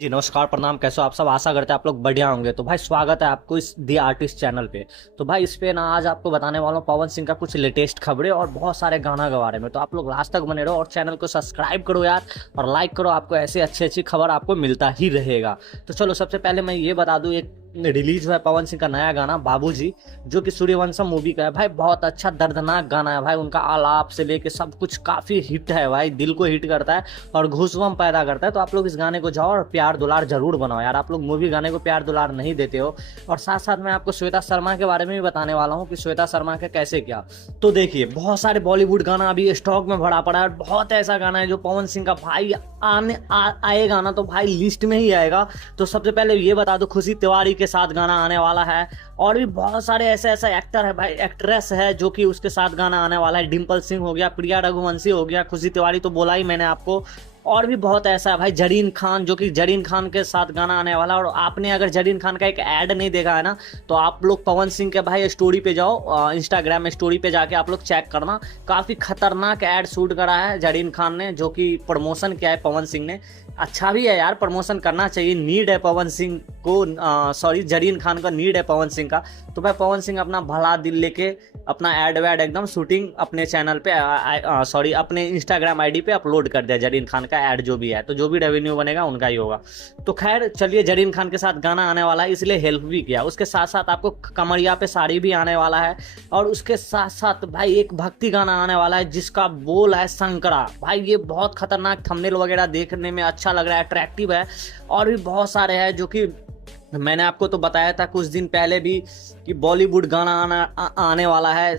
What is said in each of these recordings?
जी नमस्कार, प्रणाम। कैसे हो आप सब? आशा करते हैं आप लोग बढ़िया होंगे। तो भाई स्वागत है आपको इस दी आर्टिस्ट चैनल पे। तो भाई इस पे ना आज आपको बताने वाला हूँ पवन सिंह का कुछ लेटेस्ट खबरें और बहुत सारे गाना के बारे में। तो आप लोग लास्ट तक बने रहो और चैनल को सब्सक्राइब करो यार, और लाइक करो। आपको ऐसे अच्छी अच्छी खबर आपको मिलता ही रहेगा। तो चलो सबसे पहले मैं ये बता दूं, एक रिलीज हुआ है पवन सिंह का नया गाना बाबूजी, जो कि सूर्यवंशम मूवी का है। भाई बहुत अच्छा दर्दनाक गाना है भाई। उनका आलाप से लेके सब कुछ काफी हिट है भाई, दिल को हिट करता है और घूसवम पैदा करता है। तो आप लोग इस गाने को जाओ और प्यार दुलार जरूर बनाओ यार। आप लोग मूवी गाने को प्यार दुलार नहीं देते हो। और साथ साथ मैं आपको श्वेता शर्मा के बारे में भी बताने वाला हूँ कि श्वेता शर्मा के कैसे क्या। तो देखिए, बहुत सारे बॉलीवुड गाना अभी स्टॉक में भरा पड़ा है और बहुत ऐसा गाना है जो पवन सिंह का भाई आएगा ना तो भाई लिस्ट में ही आएगा। तो सबसे पहले ये बता दो, खुशी तिवारी के साथ गाना आने वाला है। और भी बहुत सारे ऐसे ऐसे एक्टर है भाई, एक्ट्रेस है जो कि उसके साथ गाना आने वाला है। डिम्पल सिंह हो गया, प्रिया रघुवंशी हो गया, खुशी तिवारी तो बोला ही मैंने आपको। और भी बहुत ऐसा है भाई, जरीन खान, जो कि जरीन खान के साथ गाना आने वाला है। और आपने अगर जरीन खान का एक ऐड नहीं देखा है ना, तो आप लोग पवन सिंह के भाई स्टोरी पे जाओ, इंस्टाग्राम में स्टोरी पे जाके आप लोग चेक करना। काफी खतरनाक ऐड शूट करा है जरीन खान ने, जो कि प्रमोशन किया है पवन सिंह ने। अच्छा भी है यार, प्रमोशन करना चाहिए। नीड है पवन सिंह को, सॉरी जरीन खान का नीड है पवन सिंह का। तो भाई पवन सिंह अपना भला दिल लेके अपना ऐड वैड एकदम शूटिंग अपने चैनल पे, सॉरी अपने इंस्टाग्राम आईडी पे अपलोड कर दिया जरीन खान का ऐड जो भी है। तो जो भी रेवेन्यू बनेगा उनका ही होगा। तो खैर चलिए, जरीन खान के साथ गाना आने वाला है इसलिए हेल्प भी किया। उसके साथ साथ आपको कमरिया पे साड़ी भी आने वाला है। और उसके साथ साथ भाई एक भक्ति गाना आने वाला है जिसका बोल है शंकरा। भाई ये बहुत खतरनाक, थंबनेल वगैरह देखने में अच्छा लग रहा है, अट्रैक्टिव है। और भी बहुत सारे हैं जो कि मैंने आपको तो बताया था कुछ दिन पहले भी कि बॉलीवुड गाना आने वाला है।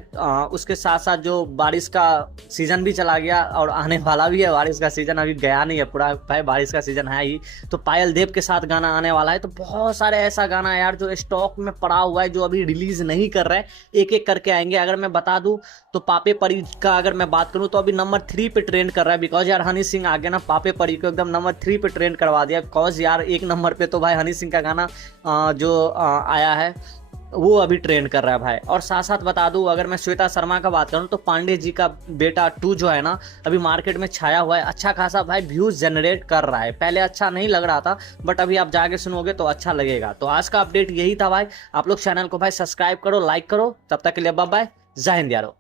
उसके साथ साथ जो बारिश का सीजन भी चला गया और आने वाला भी है। बारिश का सीजन अभी गया नहीं है पूरा भाई, बारिश का सीजन है ही। तो पायल देव के साथ गाना आने वाला है। तो बहुत सारे ऐसा गाना है यार जो स्टॉक में पड़ा हुआ है, जो अभी रिलीज नहीं कर रहे हैं। एक एक करके आएंगे। अगर मैं बता दूं तो पापे परी का अगर मैं बात करूं तो अभी नंबर 3 पे ट्रेंड कर रहा है। बिकॉज यार हनी सिंह आगे ना पापे परी को एकदम नंबर 3 पे ट्रेंड करवा दिया। बिकॉज यार एक नंबर पे तो भाई हनी सिंह का गाना जो आया है वो अभी ट्रेंड कर रहा है भाई। और साथ साथ बता दूं, अगर मैं श्वेता शर्मा का बात करूं तो पांडे जी का बेटा 2 जो है ना, अभी मार्केट में छाया हुआ है। अच्छा खासा भाई व्यूज जनरेट कर रहा है। पहले अच्छा नहीं लग रहा था, बट अभी आप जाके सुनोगे तो अच्छा लगेगा। तो आज का अपडेट यही था भाई। आप लोग चैनल को भाई सब्सक्राइब करो, लाइक करो। तब तक के लिए बाय बाय, जय हिंद यारो।